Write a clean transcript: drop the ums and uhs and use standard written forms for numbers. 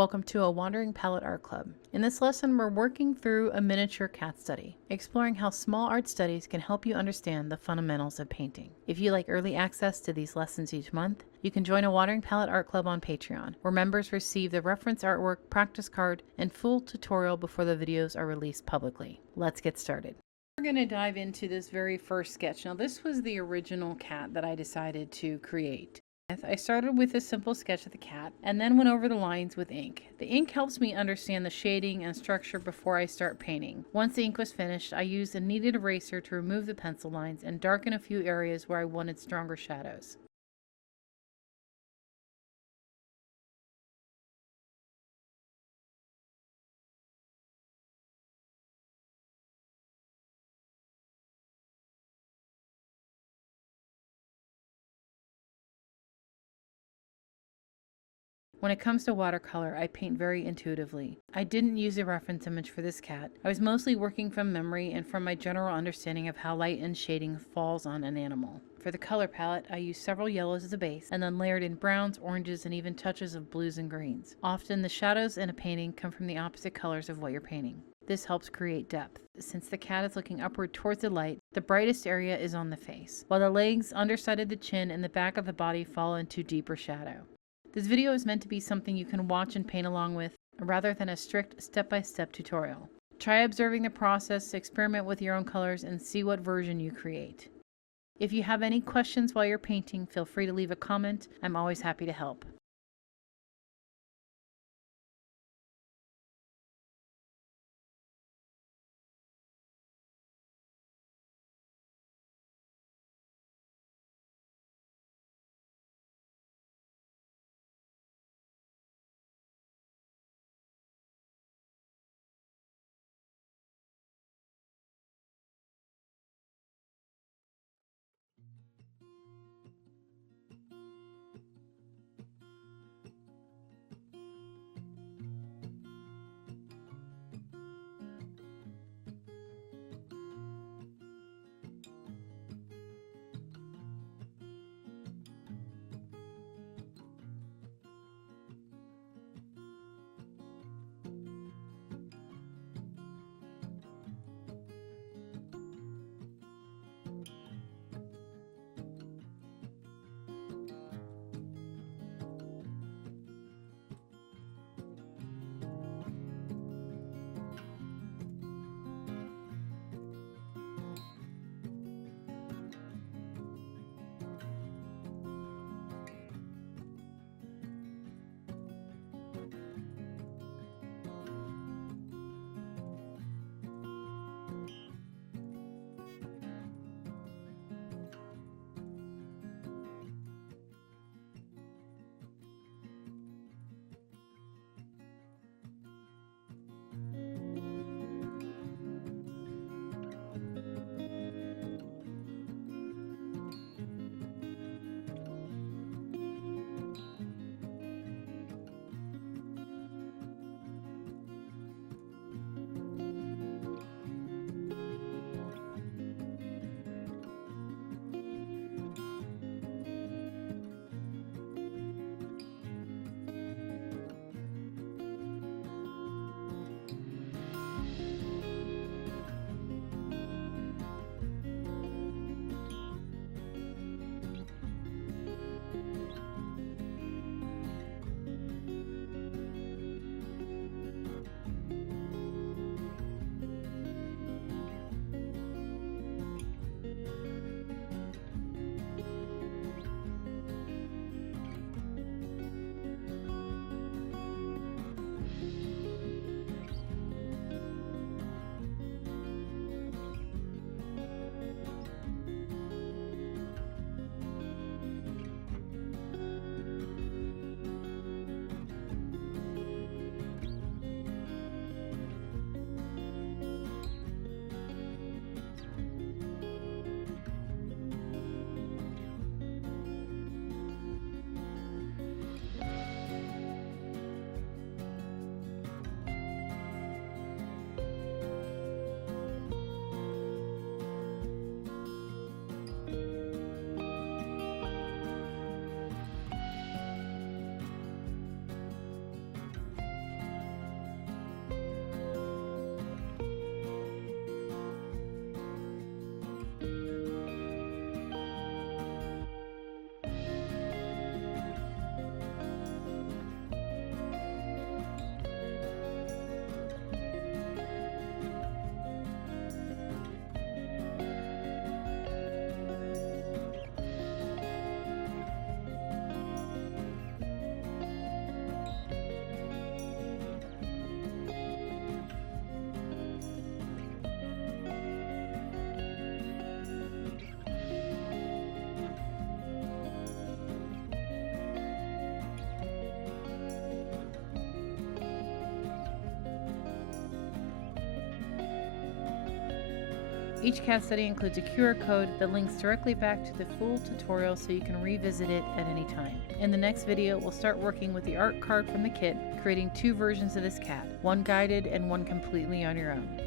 Welcome to a Wandering Palette Art Club. In this lesson, we're working through a miniature cat study, exploring how small art studies can help you understand the fundamentals of painting. If you like early access to these lessons each month, you can join a Wandering Palette Art Club on Patreon, where members receive the reference artwork, practice card, and full tutorial before the videos are released publicly. Let's get started. We're going to dive into this very first sketch. Now, this was the original cat that I decided to create. I started with a simple sketch of the cat and then went over the lines with ink. The ink helps me understand the shading and structure before I start painting. Once the ink was finished, I used a kneaded eraser to remove the pencil lines and darken a few areas where I wanted stronger shadows. When it comes to watercolor, I paint very intuitively. I didn't use a reference image for this cat. I was mostly working from memory and from my general understanding of how light and shading falls on an animal. For the color palette, I used several yellows as a base and then layered in browns, oranges, and even touches of blues and greens. Often, the shadows in a painting come from the opposite colors of what you're painting. This helps create depth. Since the cat is looking upward towards the light, the brightest area is on the face, while the legs, underside of the chin, and the back of the body fall into deeper shadow. This video is meant to be something you can watch and paint along with, rather than a strict step-by-step tutorial. Try observing the process, experiment with your own colors, and see what version you create. If you have any questions while you're painting, feel free to leave a comment. I'm always happy to help. Each cat study includes a QR code that links directly back to the full tutorial so you can revisit it at any time. In the next video, we'll start working with the art card from the kit, creating 2 versions of this cat, one guided and one completely on your own.